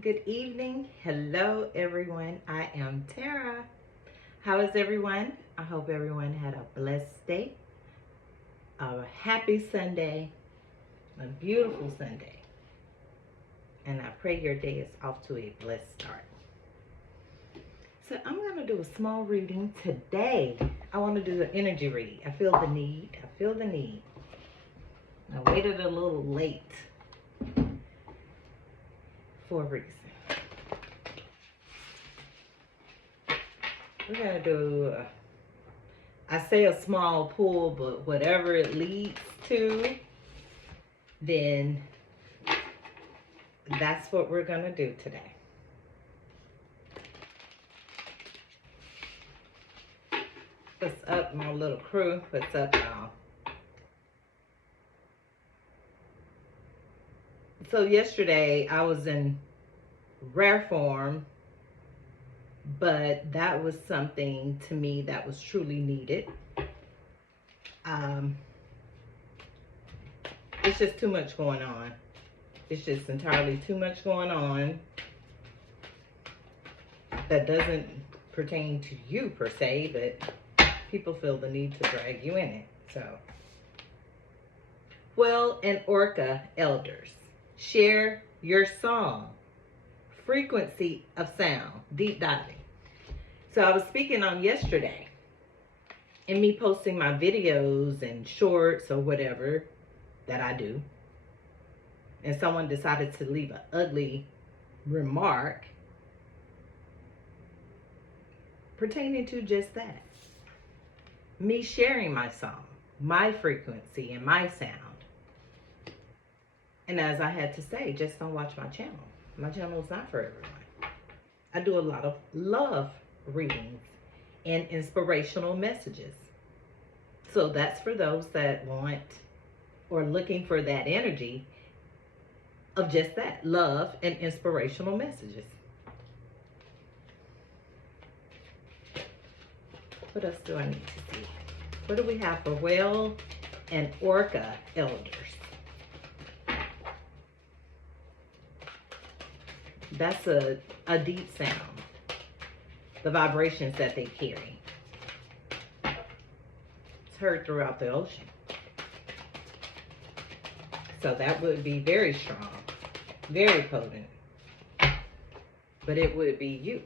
good evening. Hello, everyone. I am Tara. How is everyone? I hope everyone had a blessed day, a happy Sunday, a beautiful Sunday. And I pray your day is off to a blessed start. So I'm going to do a small reading today. I want to do the energy reading. I feel the need. I waited a little late for a reason. We're going to do, I say a small pull, but whatever it leads to, then that's what we're going to do today. What's up, my little crew? What's up, y'all? So yesterday I was in rare form, but that was something to me that was truly needed. It's just too much going on. It's just entirely too much going on that doesn't pertain to you per se, but people feel the need to drag you in it. So, Well and Orca elders, share your song, frequency of sound, deep diving. So I was speaking on yesterday, and me posting my videos and shorts or whatever that I do, and someone decided to leave an ugly remark pertaining to just that. Me sharing my song, my frequency, and my sound. And as I had to say, just don't watch my channel. My channel is not for everyone. I do a lot of love readings and inspirational messages. So that's for those that want or looking for that energy of just that, love and inspirational messages. What else do I need to see? What do we have for whale and orca elders? That's a deep sound. The vibrations that they carry. It's heard throughout the ocean. So that would be very strong, very potent. But it would be you.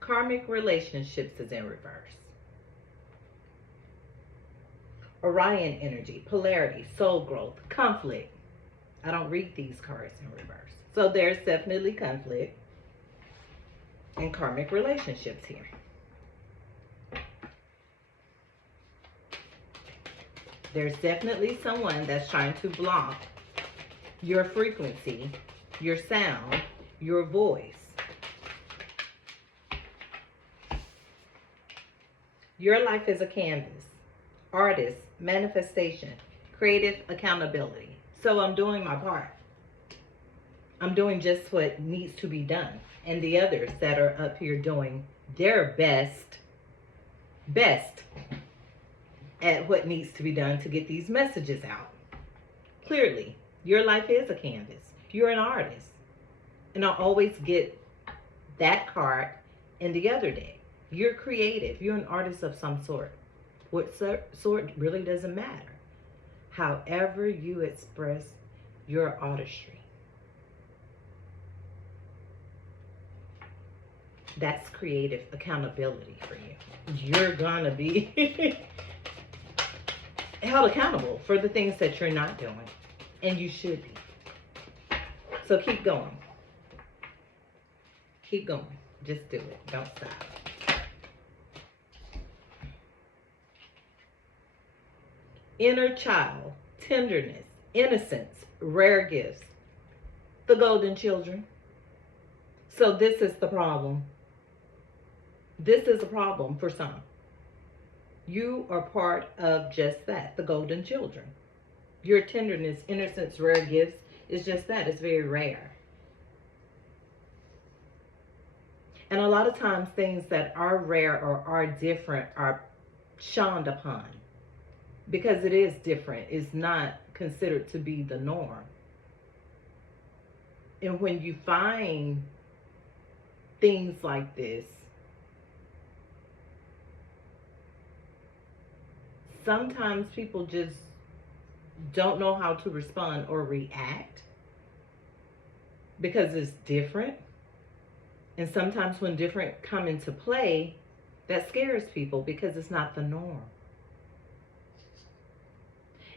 Karmic relationships is in reverse. Orion energy, polarity, soul growth, conflict. I don't read these cards in reverse. So there's definitely conflict and karmic relationships here. There's definitely someone that's trying to block your frequency, your sound, your voice. Your life is a canvas, artist, manifestation, creative accountability. So I'm doing my part. I'm doing just what needs to be done. And the others that are up here doing their best at what needs to be done to get these messages out. Clearly, your life is a canvas. You're an artist. And I'll always get that card in the other day. You're creative. You're an artist of some sort. What sort really doesn't matter. However you express your artistry. That's creative accountability for you. You're gonna be held accountable for the things that you're not doing. And you should be. So keep going. Keep going. Just do it. Don't stop. Inner child, tenderness, innocence, rare gifts. The golden children. So this is the problem. This is a problem for some. You are part of just that, the golden children. Your tenderness, innocence, rare gifts is just that. It's very rare. And a lot of times things that are rare or are different are shunned upon. Because it is different. It's not considered to be the norm. And when you find things like this, sometimes people just don't know how to respond or react because it's different. And sometimes when different come into play, that scares people because it's not the norm.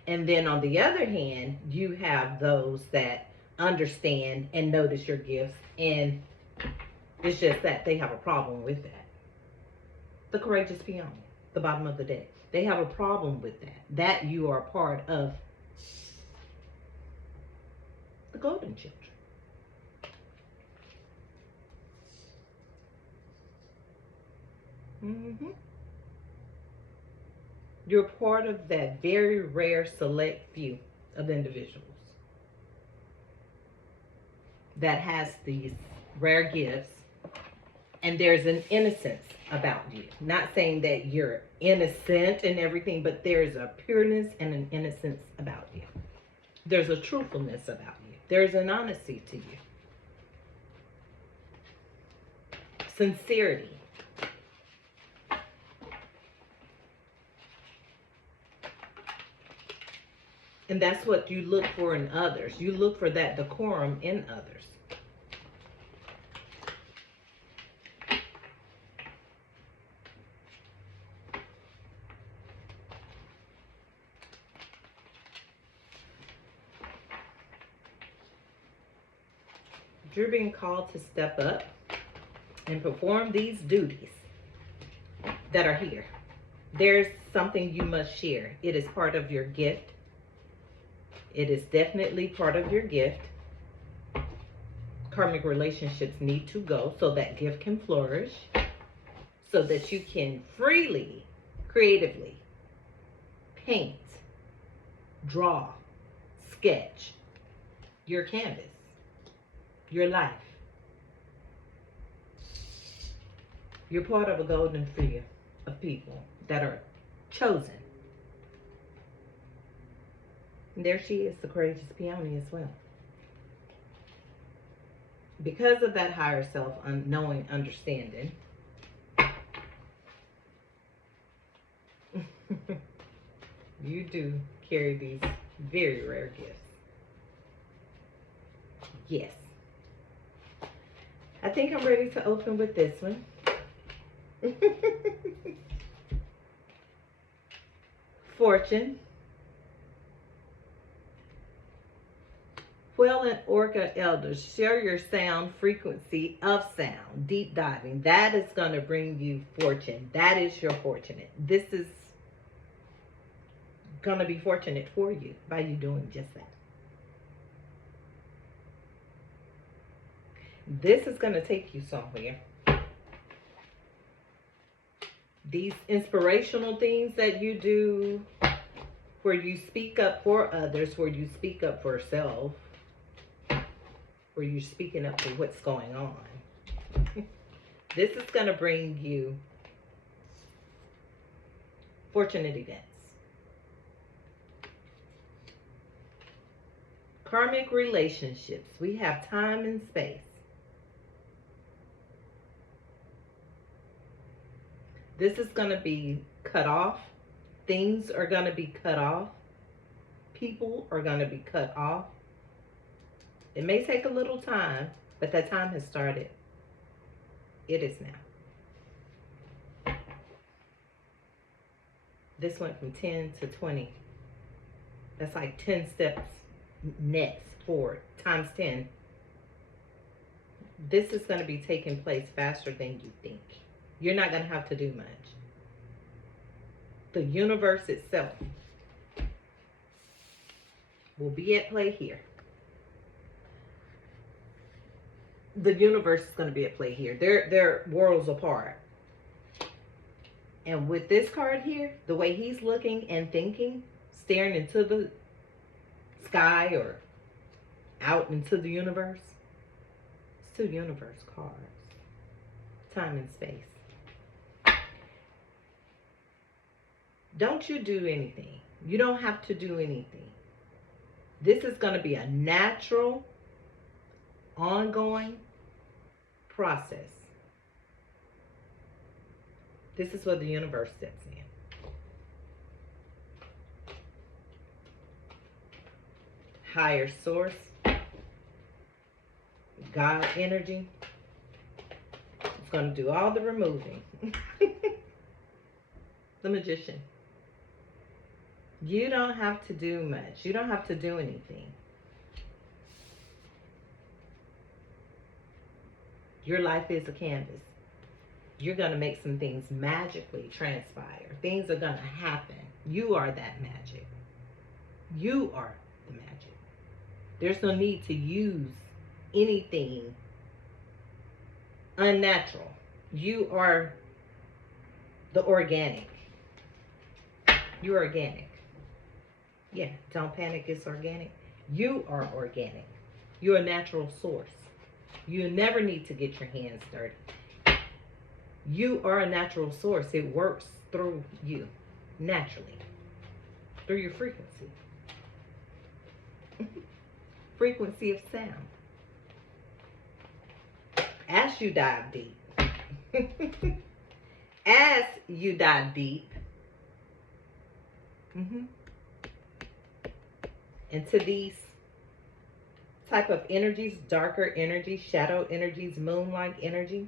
And then on the other hand, you have those that understand and notice your gifts, and it's just that they have a problem with that. The courageous peony, the bottom of the deck. They have a problem with that. That you are part of the golden children. Mm-hmm. You're part of that very rare select few of individuals that has these rare gifts, and there's an innocence about you. Not saying that you're innocent and everything, but there's a pureness and an innocence about you. There's a truthfulness about you. There's an honesty to you. Sincerity. And that's what you look for in others. You look for that decorum in others. You're being called to step up and perform these duties that are here. There's something you must share. It is part of your gift. It is definitely part of your gift. Karmic relationships need to go so that gift can flourish, so that you can freely, creatively paint, draw, sketch your canvas, your life. You're part of a golden field of people that are chosen. And there she is, the courageous peony as well. Because of that higher self, knowing, understanding, you do carry these very rare gifts. Yes. I think I'm ready to open with this one. Fortune. Whale and orca elders, share your sound frequency of sound. Deep diving. That is going to bring you fortune. That is your fortunate. This is going to be fortunate for you by you doing just that. This is going to take you somewhere. These inspirational things that you do, where you speak up for others, where you speak up for yourself, where you're speaking up for what's going on. This is going to bring you fortunate events. Karmic relationships. We have time and space. This is going to be cut off. Things are going to be cut off. People are going to be cut off. It may take a little time, but that time has started. It is now. This went from 10 to 20. That's like 10 steps next forward, times 10. This is going to be taking place faster than you think. You're not going to have to do much. The universe itself will be at play here. The universe is going to be at play here. They're worlds apart. And with this card here, the way he's looking and thinking, staring into the sky or out into the universe, it's two universe cards. Time and space. Don't you do anything. You don't have to do anything. This is going to be a natural ongoing process. This is where the universe steps in. Higher source, God energy, it's going to do all the removing. The Magician. You don't have to do much. You don't have to do anything. Your life is a canvas. You're going to make some things magically transpire. Things are going to happen. You are that magic. You are the magic. There's no need to use anything unnatural. You are the organic. You're organic. Yeah, don't panic, it's organic. You are organic. You're a natural source. You never need to get your hands dirty. You are a natural source. It works through you, naturally, through your frequency. Frequency of sound. As you dive deep, as you dive deep into these type of energies, darker energies, shadow energies, moon-like energies,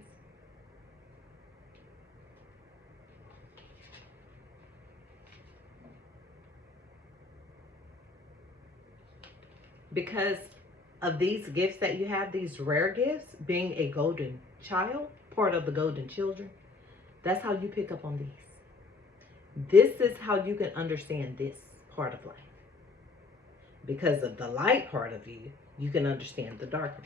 because of these gifts that you have, these rare gifts, being a golden child, part of the golden children, that's how you pick up on these. This is how you can understand this part of life. Because of the light part of you, you can understand the darker.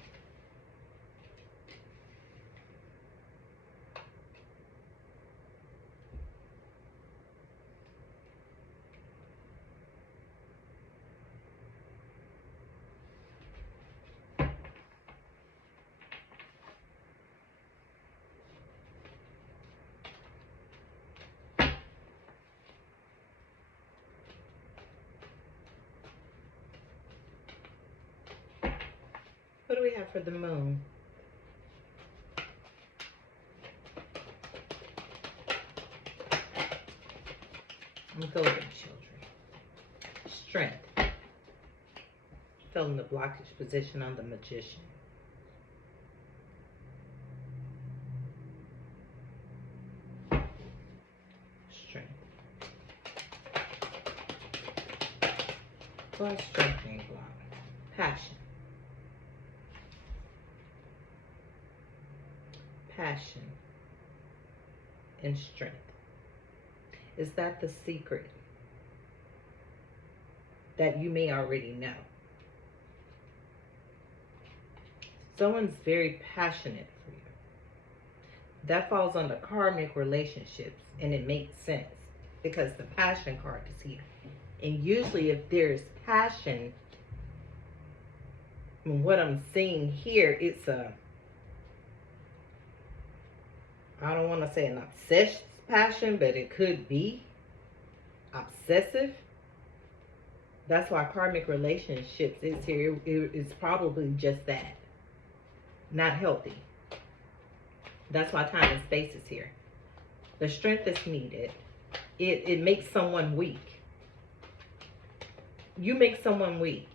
What do we have for the moon? Golden children. Strength. Filling the blockage position on the Magician. Strength. Plus strengthening block. Passion. Passion and strength. Is that the secret that you may already know? Someone's very passionate for you. That falls under karmic relationships, and it makes sense because the passion card is here. And usually if there's passion, and what I'm seeing here, it's a, I don't want to say an obsessed passion, but it could be obsessive. That's why karmic relationships is here. It's probably just that. Not healthy. That's why time and space is here. The strength is needed. It makes someone weak. You make someone weak.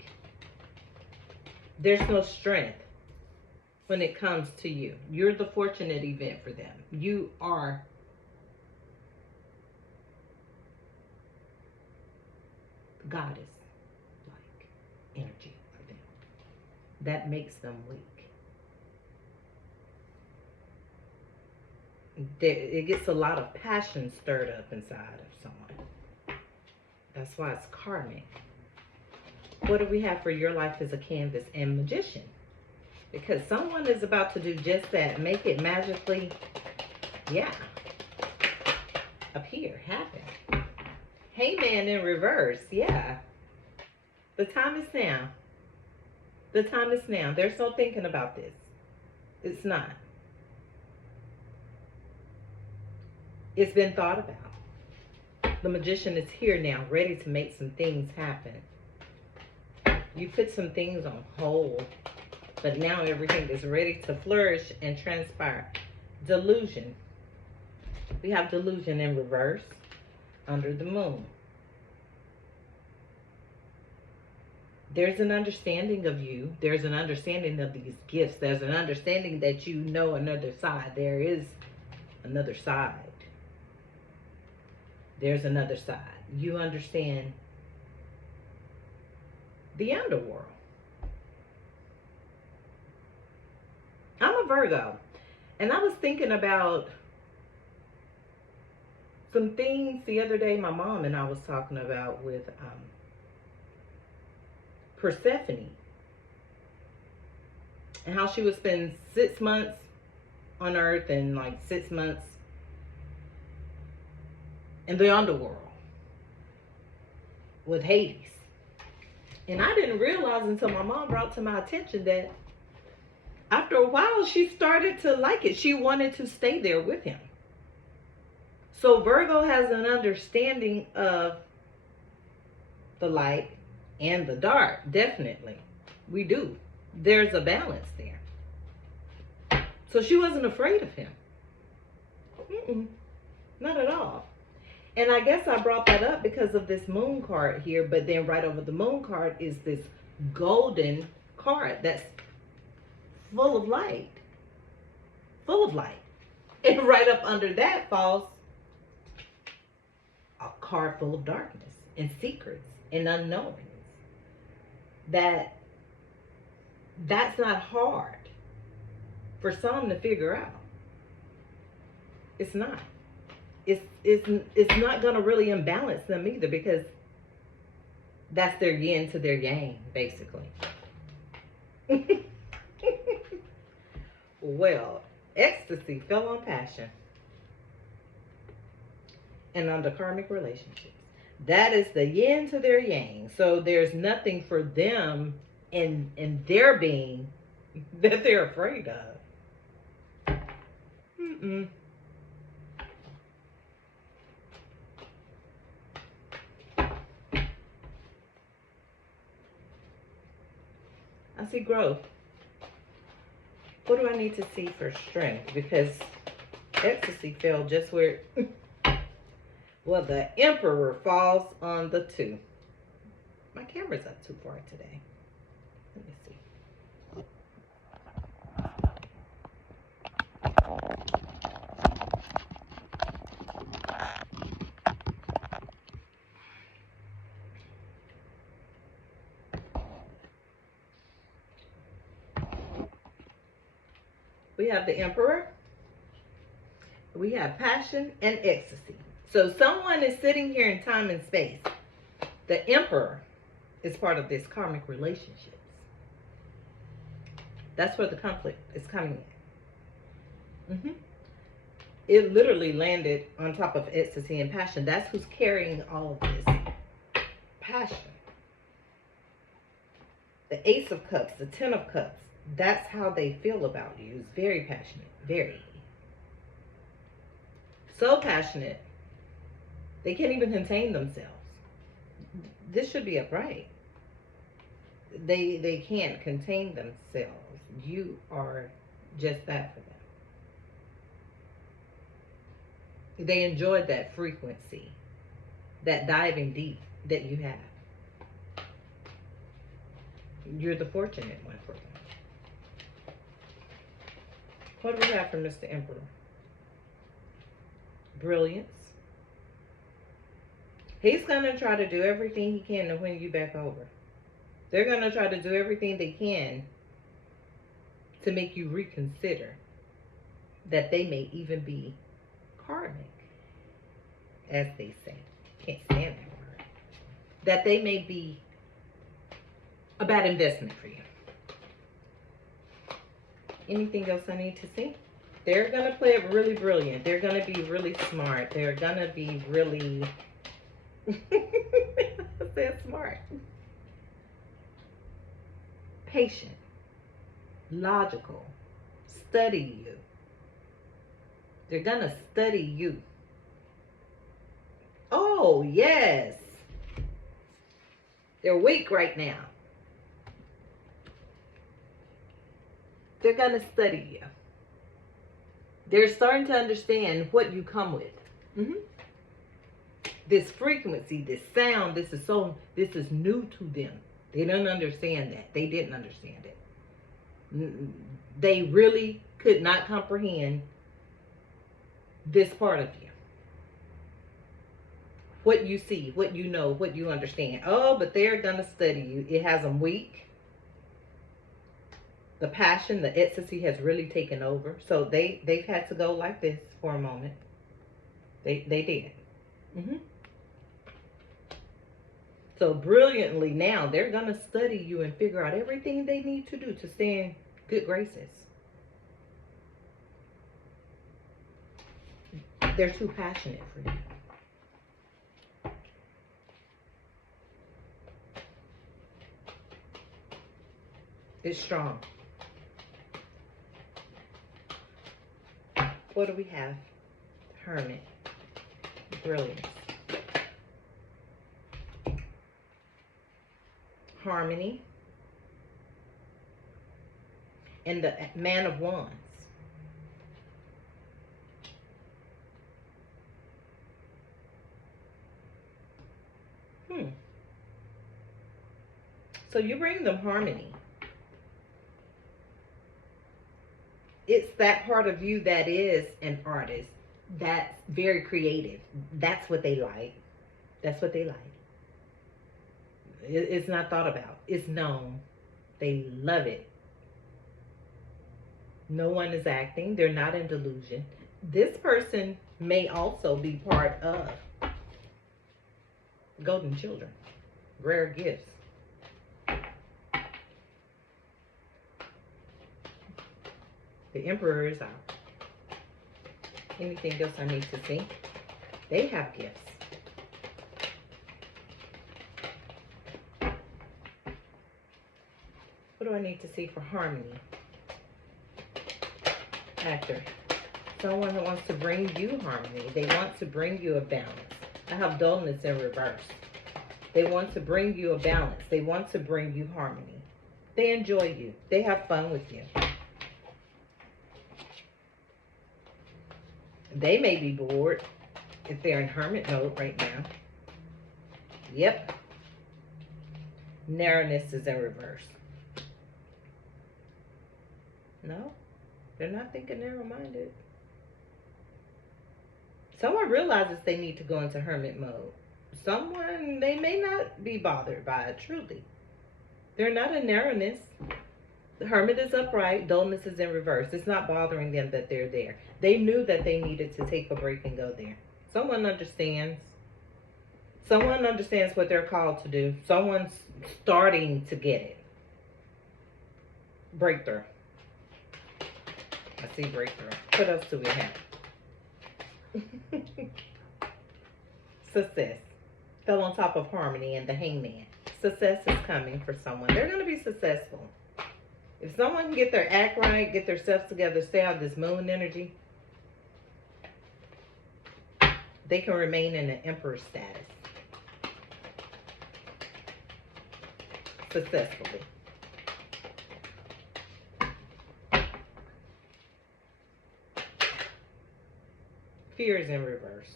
There's no strength when it comes to you. You're the fortunate event for them. You are goddess-like energy for them. That makes them weak. It gets a lot of passion stirred up inside of someone. That's why it's karmic. What do we have for your life as a canvas and Magician? Because someone is about to do just that. Make it magically, yeah, appear, happen. Hangman in reverse, yeah. The time is now. The time is now. There's no thinking about this. It's not. It's been thought about. The Magician is here now, ready to make some things happen. You put some things on hold But now everything is ready to flourish and transpire. Delusion. We have delusion in reverse under the moon. There's an understanding of you. There's an understanding of these gifts. There's an understanding that you know another side. There is another side. There's another side. You understand the underworld. I'm a Virgo. And I was thinking about some things the other day my mom and I was talking about with Persephone. And how she would spend 6 months on Earth and like 6 months in the underworld with Hades. And I didn't realize until my mom brought to my attention that after a while she started to like it. She wanted to stay there with him. So Virgo has an understanding of the light and the dark, definitely. We do. There's a balance there. So she wasn't afraid of him. Not at all. And I guess I brought that up because of this moon card here, but then right over the moon card is this golden card that's full of light. Full of light. And right up under that falls a card full of darkness and secrets and unknowns. That's not hard for some to figure out. It's not. It's not going to really imbalance them either, because that's their yin to their yang, basically. Well, ecstasy fell on passion and under karmic relationships. That is the yin to their yang. So there's nothing for them in their being that they're afraid of. I see growth. What do I need to see for strength? Because ecstasy fell just where... Well, the Emperor falls on the 2. My camera's up too far today. Let me see. We have the Emperor. We have passion and ecstasy. So someone is sitting here in time and space. The Emperor is part of this karmic relationships. That's where the conflict is coming in. It literally landed on top of ecstasy and passion. That's who's carrying all of this passion. The Ace of Cups, the Ten of Cups. That's how they feel about you. It's very passionate. Very. So passionate, they can't even contain themselves. This should be upright. They can't contain themselves. You are just that for them. They enjoyed that frequency, that diving deep that you have. You're the fortunate one for them. What do we have for Mr. Emperor? Brilliance. He's going to try to do everything he can to win you back over. They're going to try to do everything they can to make you reconsider that they may even be karmic, as they say. Can't stand that word. That they may be a bad investment for you. Anything else I need to see? They're going to play it really brilliant. They're going to be really smart. They're going to be really... I said smart. Patient. Logical. Study you. They're going to study you. Oh, yes. They're weak right now. They're going to study you. They're starting to understand what you come with. This frequency, this sound, this is new to them. They don't understand that. They didn't understand it. They really could not comprehend this part of you. What you see, what you know, what you understand. Oh, but they're going to study you. It has them weak. The passion, the ecstasy has really taken over. So they've had to go like this for a moment. They did. So brilliantly now, they're going to study you and figure out everything they need to do to stay in good graces. They're too passionate for you. It's strong. What do we have? Hermit. Brilliance. Harmony. And the Man of Wands. So you bring them harmony. It's that part of you that is an artist. That's very creative. That's what they like. That's what they like. It's not thought about. It's known. They love it. No one is acting. They're not in delusion. This person may also be part of golden children. Rare gifts. The Emperor is out. Anything else I need to see? They have gifts. What do I need to see for harmony? Actor. Someone who wants to bring you harmony. They want to bring you a balance. I have dullness in reverse. They want to bring you a balance. They want to bring you harmony. They enjoy you. They have fun with you. They may be bored if they're in hermit mode right now. Yep. Narrowness is in reverse. No, they're not thinking narrow-minded. Someone realizes they need to go into hermit mode. Someone, they may not be bothered by it, truly. They're not in narrowness. The hermit is upright. Dullness is in reverse. It's not bothering them that they're there. They knew that they needed to take a break and go there. Someone understands. Someone understands what they're called to do. Someone's starting to get it. Breakthrough. I see breakthrough. What else do we have? Success. Fell on top of harmony and the Hangman. Success is coming for someone. They're going to be successful. If someone can get their act right, get their stuff together, stay out of this moon energy, they can remain in an emperor status. Successfully. Fear is in reverse.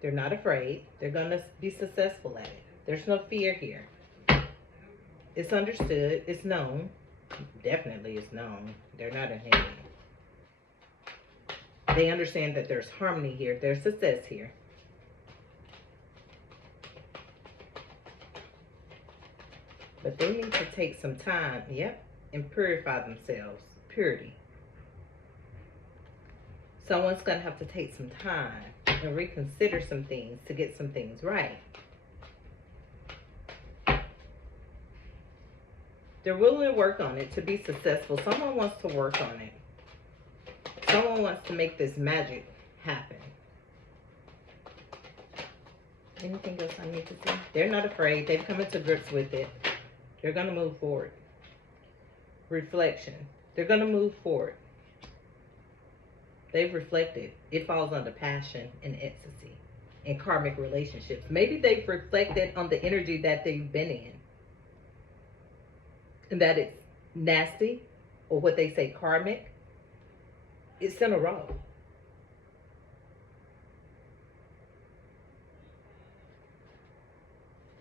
They're not afraid. They're going to be successful at it. There's no fear here. It's understood. It's known. Definitely it's known. They're not in hand. They understand that there's harmony here. There's success here. But they need to take some time, and purify themselves. Purity. Someone's going to have to take some time and reconsider some things to get some things right. They're willing to work on it to be successful. Someone wants to work on it. Someone wants to make this magic happen. Anything else I need to see? They're not afraid. They've come into grips with it. They're going to move forward. Reflection. They're going to move forward. They've reflected. It falls under passion and ecstasy and karmic relationships. Maybe they've reflected on the energy that they've been in. And that it's nasty, or what they say karmic, it's in a row.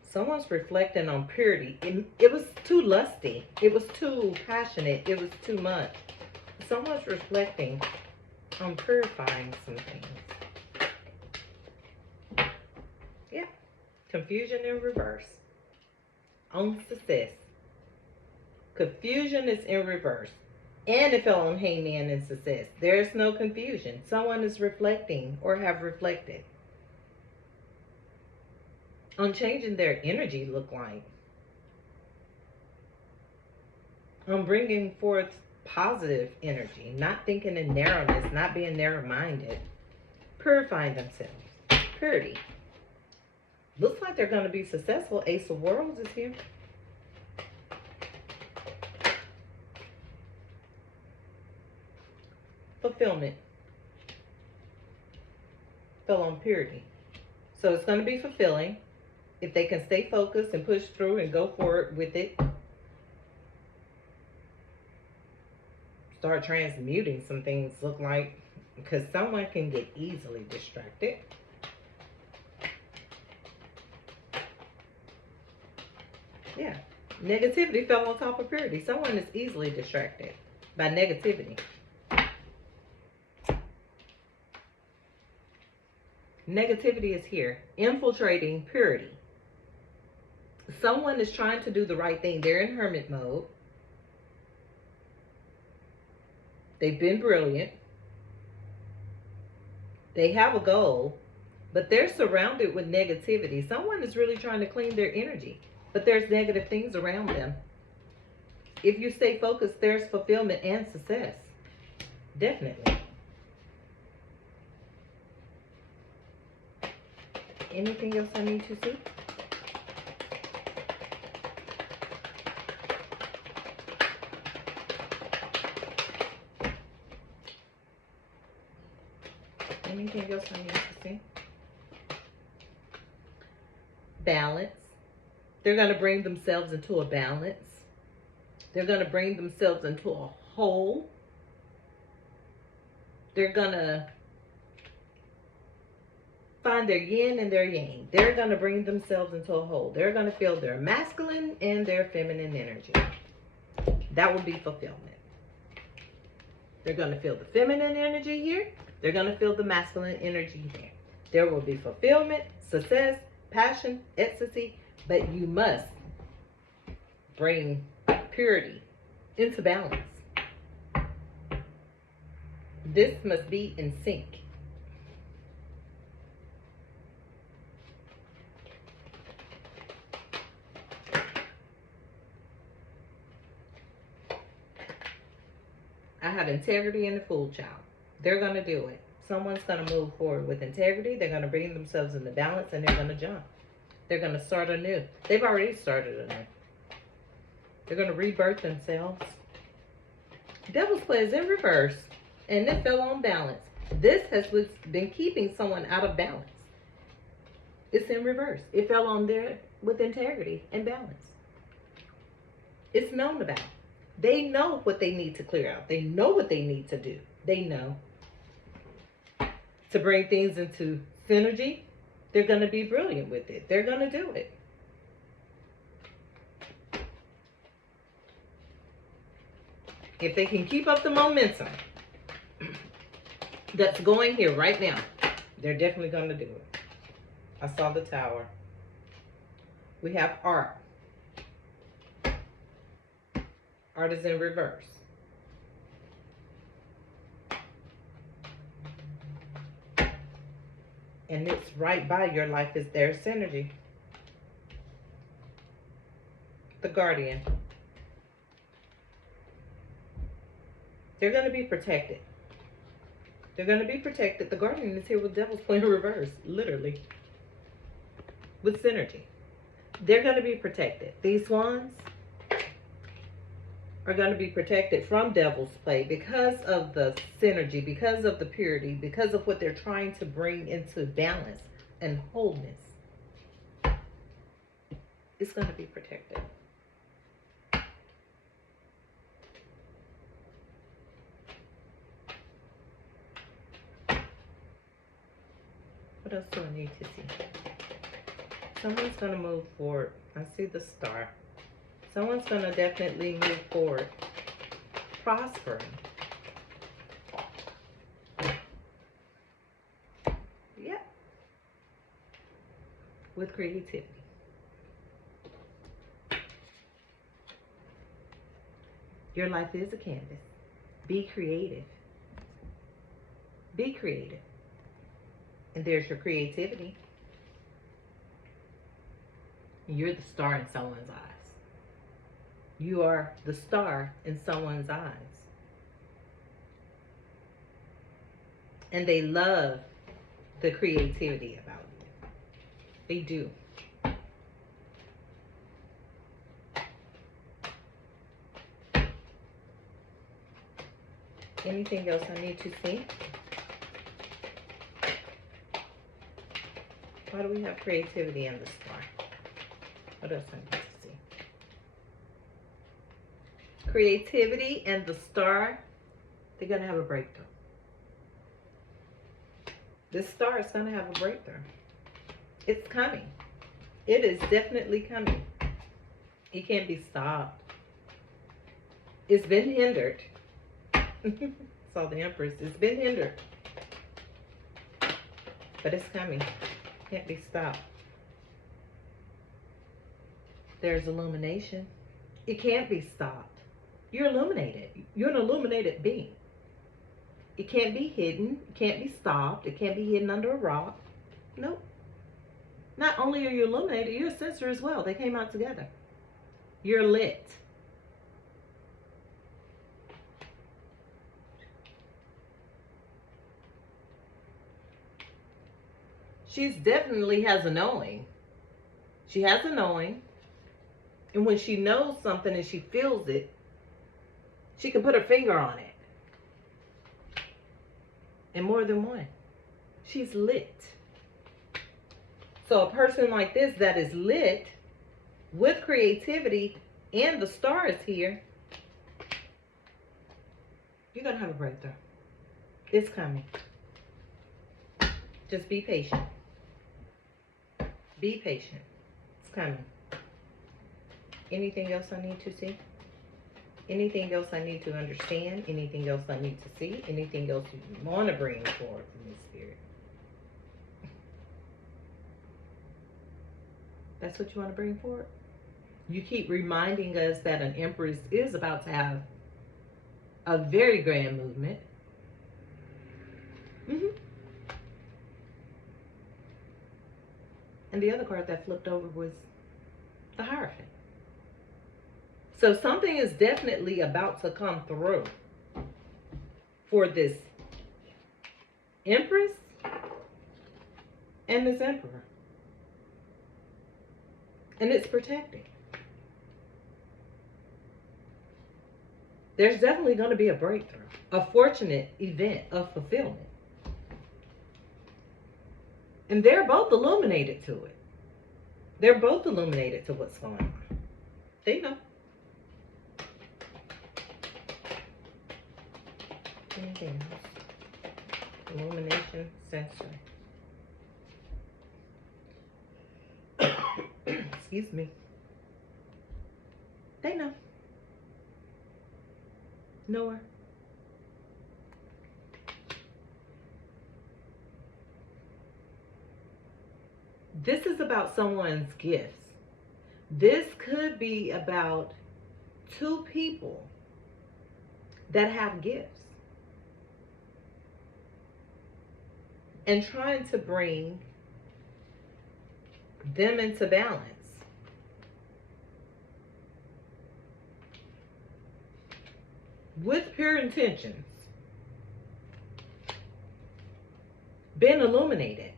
Someone's reflecting on purity. It was too lusty. It was too passionate. It was too much. Someone's reflecting on purifying some things. Yeah. Confusion in reverse. On success. Confusion is in reverse. And it fell on hangman and success. There's no confusion. Someone is reflecting or have reflected on changing their energy, look like. On bringing forth positive energy. Not thinking in narrowness. Not being narrow-minded. Purifying themselves. Purity. Looks like they're going to be successful. Ace of Worlds is here. Fulfillment. Fell on purity. So it's going to be fulfilling. If they can stay focused and push through and go forward with it. Start transmuting some things, look like. Because someone can get easily distracted. Yeah. Negativity fell on top of purity. Someone is easily distracted by negativity. Negativity is here. Infiltrating purity. Someone is trying to do the right thing. They're in hermit mode. They've been brilliant. They have a goal, but they're surrounded with negativity. Someone is really trying to clean their energy, but there's negative things around them. If you stay focused, there's fulfillment and success. Definitely. Anything else I need to see? Anything else I need to see? Balance. They're going to bring themselves into a balance. They're going to bring themselves into a whole. They're going to find their yin and their yang. They're going to bring themselves into a whole. They're going to feel their masculine and their feminine energy. That will be fulfillment. They're going to feel the feminine energy here. They're going to feel the masculine energy there. There will be fulfillment, success, passion, ecstasy, but you must bring purity into balance. This must be in sync. I have integrity in the Fool child. They're going to do it. Someone's going to move forward with integrity. They're going to bring themselves into balance and they're going to jump. They're going to start anew. They've already started anew. They're going to rebirth themselves. Devil's play is in reverse and it fell on balance. This has been keeping someone out of balance. It's in reverse. It fell on there with integrity and balance. It's known about. They know what they need to clear out. They know what they need to do. They know. To bring things into synergy, they're going to be brilliant with it. They're going to do it. If they can keep up the momentum that's going here right now, they're definitely going to do it. I saw the Tower. We have art. Art is in reverse. And it's right by your life is their synergy. The Guardian. They're going to be protected. They're going to be protected. The Guardian is here with Devil's play in reverse, literally. With synergy. They're going to be protected. These swans are going to be protected from Devil's play because of the synergy, because of the purity, because of what they're trying to bring into balance and wholeness. It's going to be protected. What else do I need to see? Someone's going to move forward. I see the star. Someone's going to definitely move forward. Prospering. Yep. With creativity. Your life is a canvas. Be creative. Be creative. And there's your creativity. You're the star in someone's eyes. You are the star in someone's eyes. And they love the creativity about you. They do. Anything else I need to see? Why do we have creativity in the star? What else I need to see? Creativity and the star, they're going to have a breakthrough. This star is going to have a breakthrough. It's coming. It is definitely coming. It can't be stopped. It's been hindered. Saw the Empress. It's been hindered. But it's coming. Can't be stopped. There's illumination. It can't be stopped. You're illuminated. You're an illuminated being. It can't be hidden. It can't be stopped. It can't be hidden under a rock. Nope. Not only are you illuminated, you're a sensor as well. They came out together. You're lit. She definitely has a knowing. She has a knowing. And when she knows something and she feels it, she can put her finger on it. And more than one. She's lit. So a person like this that is lit with creativity and the stars here, you're going to have a breakthrough. It's coming. Just be patient. Be patient. It's coming. Anything else I need to see? Anything else I need to understand? Anything else I need to see? Anything else you want to bring forward from the Spirit? That's what you want to bring forward? You keep reminding us that an Empress is about to have a very grand movement. And the other card that flipped over was the Hierophant. So something is definitely about to come through for this Empress and this Emperor. And it's protecting. There's definitely going to be a breakthrough, a fortunate event of fulfillment. And they're both illuminated to it. They're both illuminated to what's going on. They know. Anything else? Illumination, sensory. Excuse me. They know. Know. This is about someone's gifts. This could be about two people that have gifts and trying to bring them into balance. With pure intentions. Being illuminated.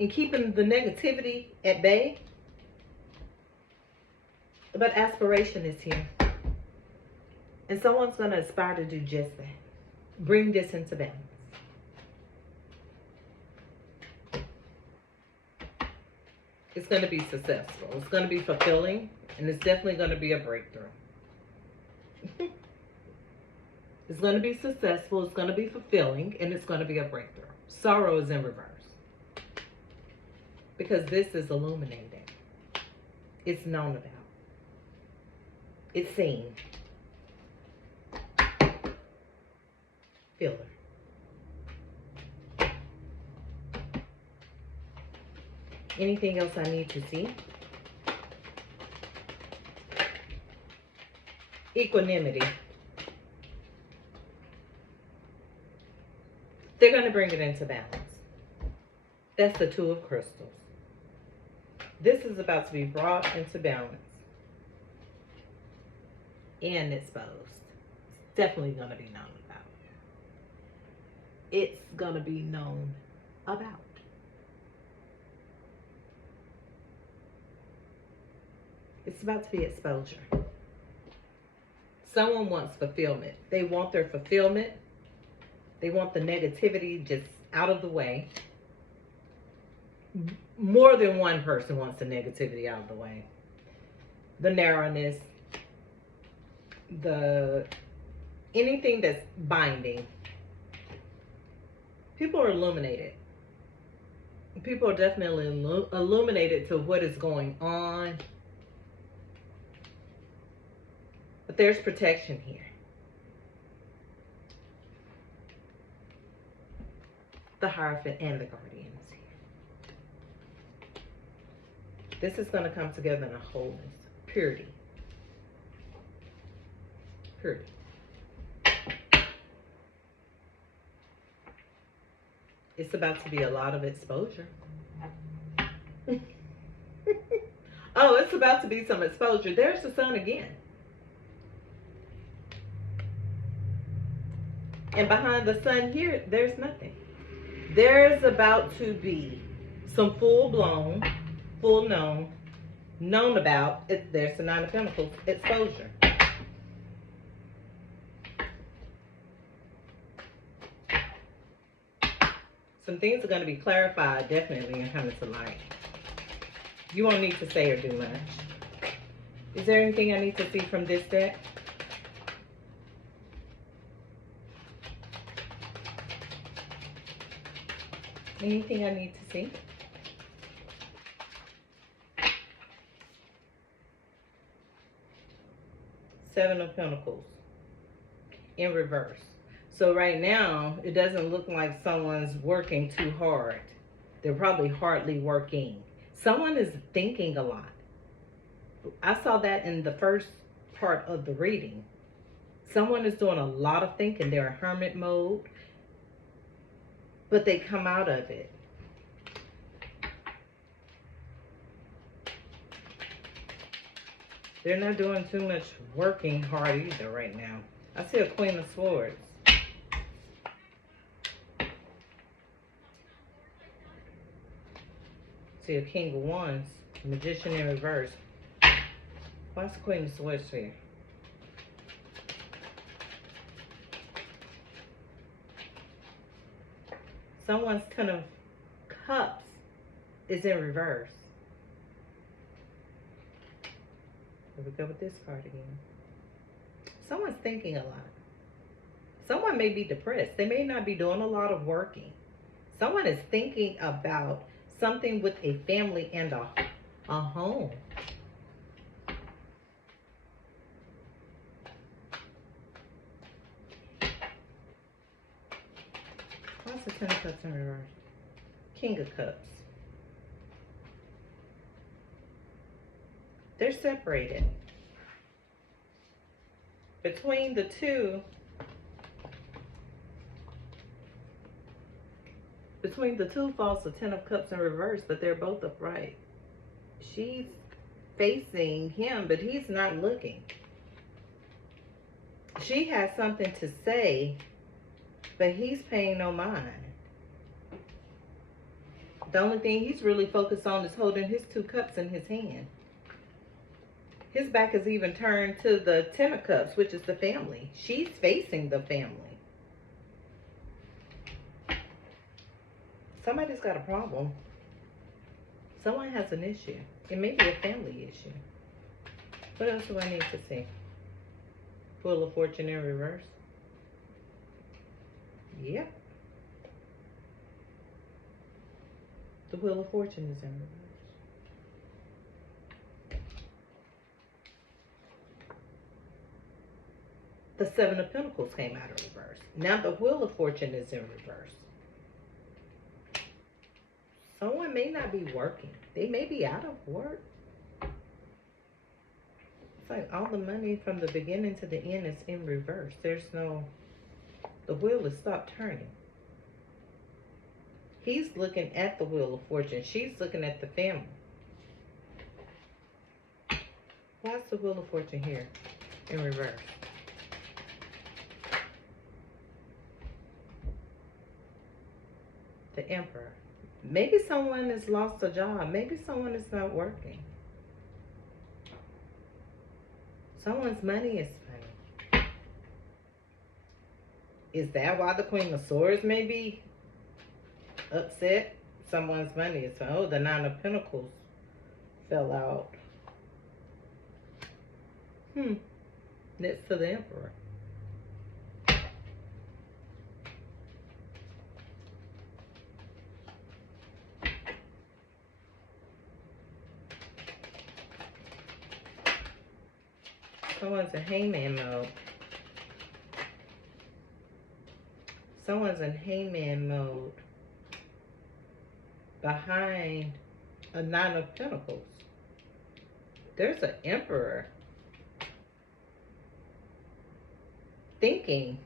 And keeping the negativity at bay. But aspiration is here. And someone's going to aspire to do just that. Bring this into balance. It's going to be successful. It's going to be fulfilling. And it's definitely going to be a breakthrough. It's going to be successful. It's going to be fulfilling. And it's going to be a breakthrough. Sorrow is in reverse. because this is illuminated. It's known about. It's seen. Filler. Anything else I need to see? Equanimity. They're going to bring it into balance. That's the Two of Crystals. This is about to be brought into balance and exposed. It's definitely going to be known about. It's going to be known about. It's about to be exposure. Someone wants fulfillment. They want their fulfillment. They want the negativity just out of the way. More than one person wants the negativity out of the way. The narrowness, anything that's binding. People are illuminated. People are definitely illuminated to what is going on. But there's protection here. The Hierophant and the Guardian is here. This is going to come together in a wholeness. Purity. Purity. It's about to be a lot of exposure. Oh, it's about to be some exposure. There's the sun again. And behind the sun here, there's nothing. There's about to be some full-blown, known about, there's the Nine of Pentacles, exposure. Some things are going to be clarified, definitely, and coming to light. You won't need to say or do much. Is there anything I need to see from this deck? Anything I need to see? Seven of Pentacles in reverse. So right now, it doesn't look like someone's working too hard. They're probably hardly working. Someone is thinking a lot. I saw that in the first part of the reading. Someone is doing a lot of thinking. They're in hermit mode. But they come out of it. They're not doing too much working hard either right now. I see a Queen of Swords. See a King of Wands. Magician in reverse. Why's the Queen of Swords here? Someone's Ten of Cups is in reverse. Here we go with this card again. Someone's thinking a lot. Someone may be depressed. They may not be doing a lot of working. Someone is thinking about something with a family and a home. What's the Ten of Cups in reverse? King of Cups. They're separated. Between the two, falls the Ten of Cups in reverse, but they're both upright. She's facing him, but he's not looking. She has something to say, but he's paying no mind. The only thing he's really focused on is holding his two cups in his hand. His back is even turned to the Ten of Cups, which is the family. She's facing the family. Somebody's got a problem. Someone has an issue. It may be a family issue. What else do I need to see? Wheel of Fortune in reverse. Yep. The Wheel of Fortune is in reverse. The Seven of Pentacles came out of reverse. Now the Wheel of Fortune is in reverse. Someone may not be working. They may be out of work. It's like all the money from the beginning to the end is in reverse. There's no, the wheel is stopped turning. He's looking at the Wheel of Fortune. She's looking at the family. Why is the Wheel of Fortune here in reverse? The Emperor. Maybe someone has lost a job. Maybe someone is not working. Someone's money is funny. Is that why the Queen of Swords may be upset? Someone's money is funny. Oh, the Nine of Pentacles fell out. Next to the Emperor. Someone's in Hangman mode. Someone's in Hangman mode behind a Nine of Pentacles. There's an Emperor thinking.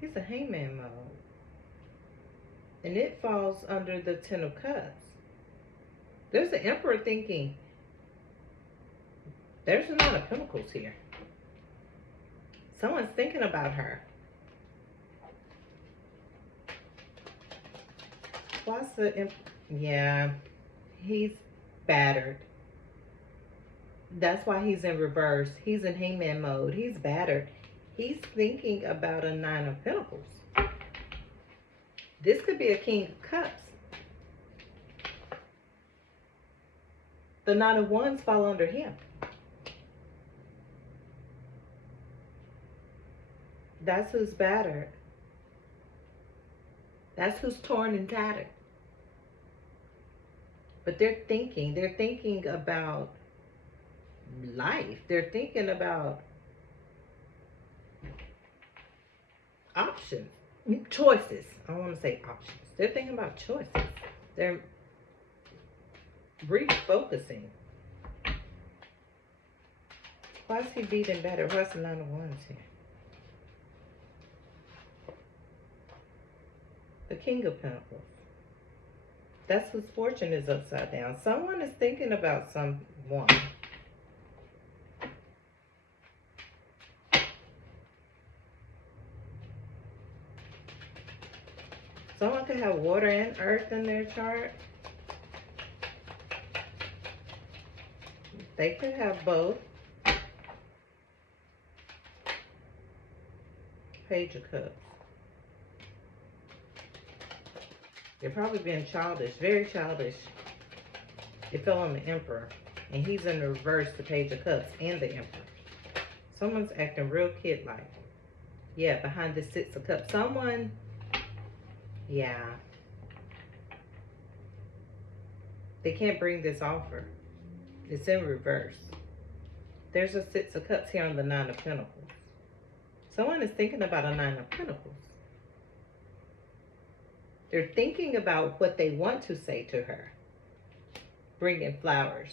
He's a Hangman mode. And it falls under the Ten of Cups. There's an Emperor thinking. There's a Nine of Pentacles here. Someone's thinking about her. Why's the Emperor? Yeah, he's battered. That's why he's in reverse. He's in Hangman mode. He's battered. He's thinking about a Nine of Pentacles. This could be a King of Cups. The Nine of Wands fall under him. That's who's battered. That's who's torn and tattered. But they're thinking about life. They're thinking about options, choices. I don't want to say options. They're thinking about choices. They're refocusing. Why is he beating better? What's the Nine of Wands here? The King of Pentacles. That's whose fortune is upside down. Someone is thinking about someone. Someone could have water and earth in their chart. They could have both. Page of Cups. They're probably being childish, very childish. It fell on the Emperor. And he's in reverse, the Page of Cups and the Emperor. Someone's acting real kid-like. Yeah, behind the Six of Cups. Someone, yeah. They can't bring this offer. It's in reverse. There's a Six of Cups here on the Nine of Pentacles. Someone is thinking about a Nine of Pentacles. They're thinking about what they want to say to her. Bringing flowers.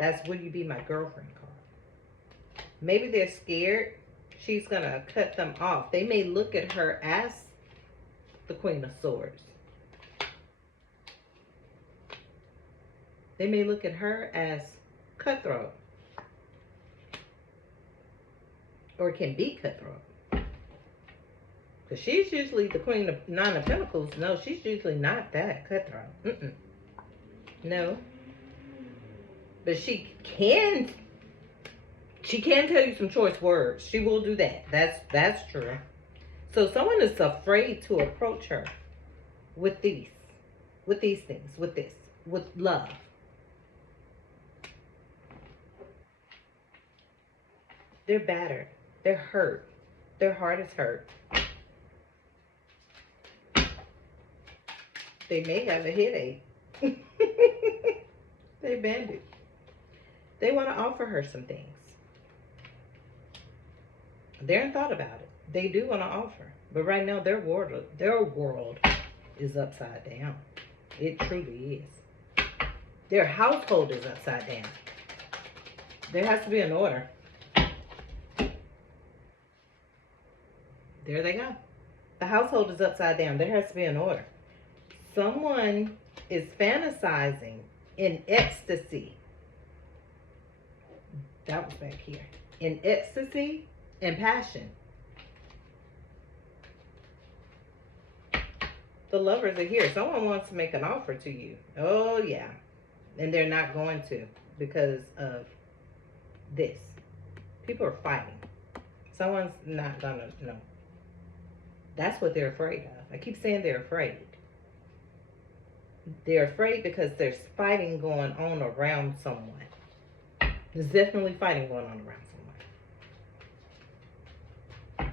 That's "Will you be my girlfriend" card. Maybe they're scared she's going to cut them off. They may look at her as the Queen of Swords. They may look at her as cutthroat. Or can be cutthroat. Because she's usually the Queen of Nine of Pentacles. No, she's usually not that cutthroat. No. But she can tell you some choice words. She will do that. That's true. So someone is afraid to approach her with these things, with love. They're battered. They're hurt. Their heart is hurt. They may have a headache. They bandaged. They want to offer her some things. They haven't thought about it. They do want to offer. But right now their world is upside down. It truly is. Their household is upside down. There has to be an order. There they go. The household is upside down. There has to be an order. Someone is fantasizing in ecstasy. That was back here. In ecstasy and passion. The lovers are here. Someone wants to make an offer to you. Oh, yeah. And they're not going to because of this. People are fighting. Someone's not going to know. That's what they're afraid of. I keep saying they're afraid. They're afraid because there's fighting going on around someone. There's definitely fighting going on around someone.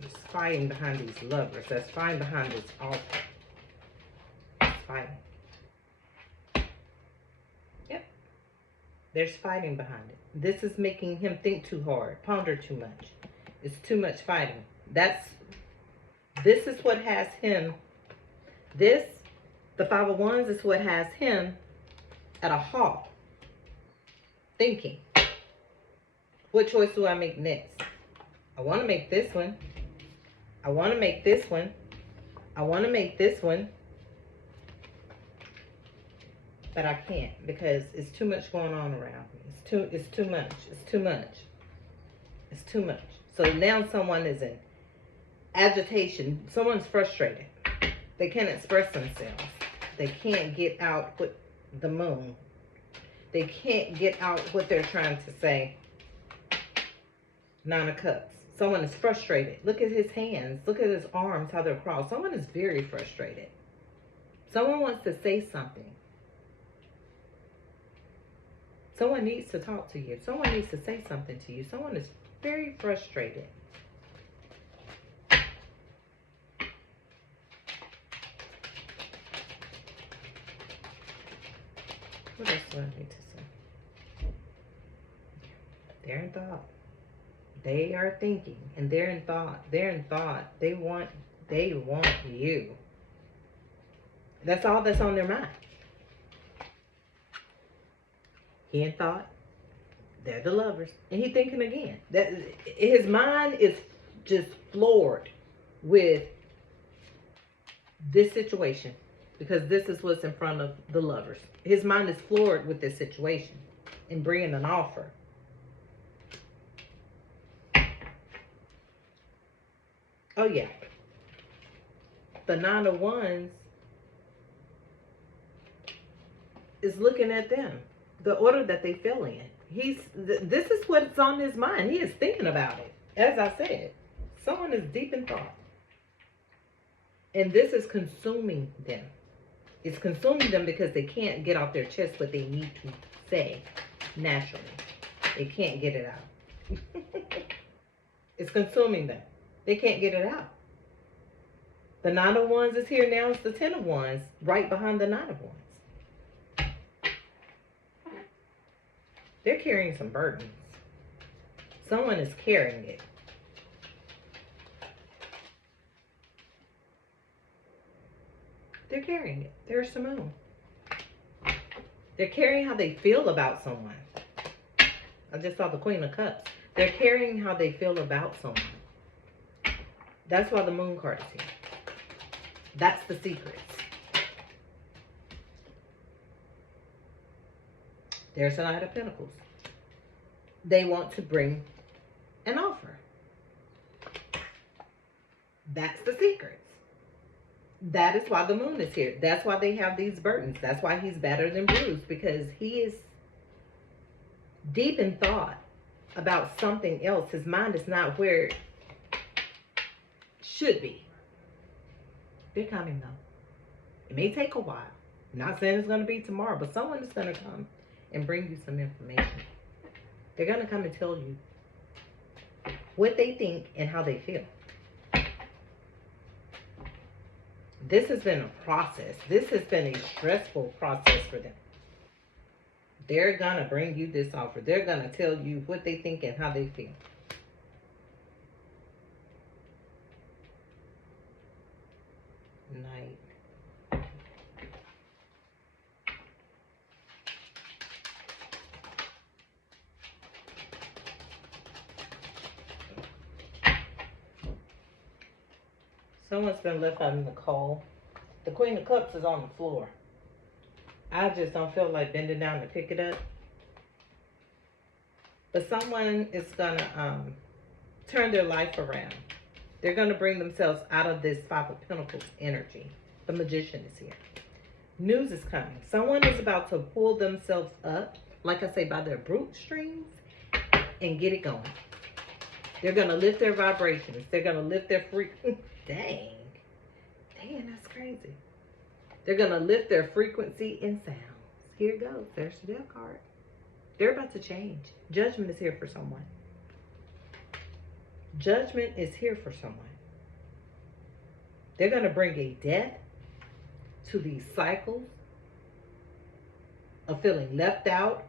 There's fighting behind these lovers. There's fighting behind this altar. There's fighting. Yep. There's fighting behind it. This is making him think too hard, ponder too much. It's too much fighting. This is what has him, the Five of Wands is what has him at a halt, thinking, what choice do I make next? I want to make this one. I want to make this one. I want to make this one. But I can't because it's too much going on around me. It's too much. It's too much. It's too much. So now someone is in agitation. Someone's frustrated. They can't express themselves. They can't get out with the moon. They can't get out what they're trying to say. Nine of Cups. Someone is frustrated. Look at his hands. Look at his arms, how they're crossed. Someone is very frustrated. Someone wants to say something. Someone needs to talk to you. Someone needs to say something to you. Someone is very frustrated. What else do I need to say? They're in thought. They are thinking and they're in thought. They're in thought. They want you. That's all that's on their mind. He in thought. They're the lovers. And he thinking again. That his mind is just floored with this situation. Because this is what's in front of the lovers. His mind is floored with this situation. And bringing an offer. Oh yeah. The Nine of Wands is looking at them. The order that they fell in. This is what's on his mind. He is thinking about it. As I said, someone is deep in thought. And this is consuming them. It's consuming them because they can't get off their chest what they need to say naturally. They can't get it out. It's consuming them. They can't get it out. The Nine of Wands is here now. It's the Ten of Wands right behind the Nine of Wands. They're carrying some burdens. Someone is carrying it. They're carrying it. There's Simone. They're carrying how they feel about someone. I just saw the Queen of Cups. They're carrying how they feel about someone. That's why the Moon card is here. That's the secrets. There's the Knight of Pentacles. They want to bring an offer. That's the secrets. That is why the Moon is here. That's why they have these burdens. That's why he's battered and bruised. Because he is deep in thought about something else. His mind is not where it should be. They're coming though. It may take a while. I'm not saying it's going to be tomorrow, but someone is going to come and bring you some information. They're going to come and tell you what they think and how they feel. This has been a process. This has been a stressful process for them. They're going to bring you this offer. They're going to tell you what they think and how they feel. Night. Someone's been left out in the cold. The Queen of Cups is on the floor. I just don't feel like bending down to pick it up. But someone is going to turn their life around. They're going to bring themselves out of this Five of Pentacles energy. The Magician is here. News is coming. Someone is about to pull themselves up, like I say, by their bootstrings and get it going. They're going to lift their vibrations. They're going to lift their frequency. Dang, that's crazy. They're going to lift their frequency and sounds. Here it goes. There's the Death card. They're about to change. Judgment is here for someone. Judgment is here for someone. They're going to bring a death to these cycles of feeling left out,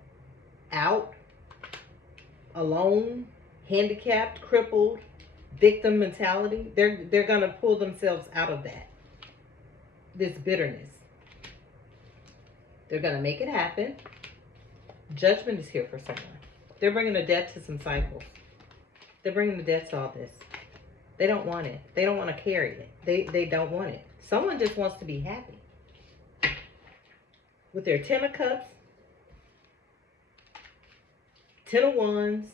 alone, handicapped, crippled, victim mentality. They're going to pull themselves out of that. This bitterness. They're going to make it happen. Judgment is here for someone. They're bringing a death to some cycles. They're bringing the death to all this. They don't want it. They don't want to carry it. They don't want it. Someone just wants to be happy. With their 10 of Cups, 10 of Wands,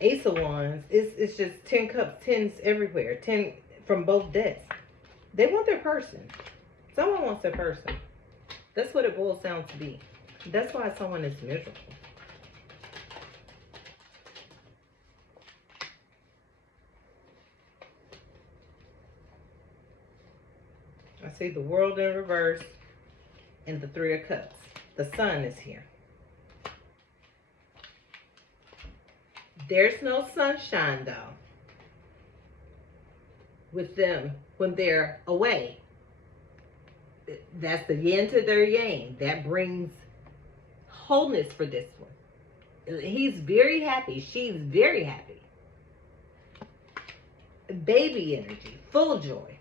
Ace of Wands. It's just 10 cups, 10s everywhere. 10 from both deaths. They want their person. Someone wants their person. That's what it boils down to be. That's why someone is miserable. I see the World in reverse and the Three of Cups. The Sun is here. There's no sunshine, though, with them when they're away. That's the yin to their yang. That brings wholeness for this one. He's very happy. She's very happy. Baby energy, full joy.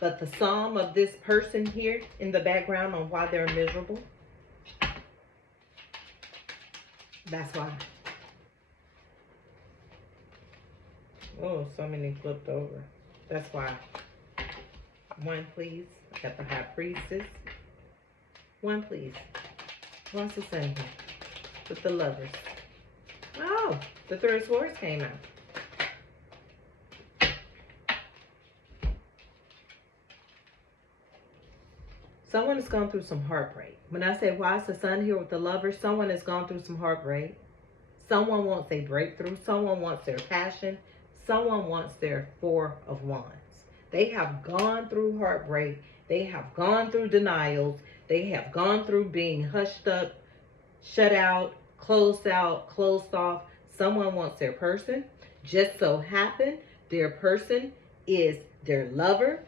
But the psalm of this person here in the background on why they're miserable, that's why. Oh, so many flipped over. That's why. One, please. I got the High Priestess. One, please. What's the Sun here? With the Lovers. Oh, the Three of Swords came out. Someone has gone through some heartbreak. When I say, why is the Sun here with the Lovers? Someone has gone through some heartbreak. Someone wants a breakthrough. Someone wants their passion. Someone wants their Four of Wands. They have gone through heartbreak. They have gone through denials. They have gone through being hushed up, shut out, closed off. Someone wants their person. Just so happen their person is their lover.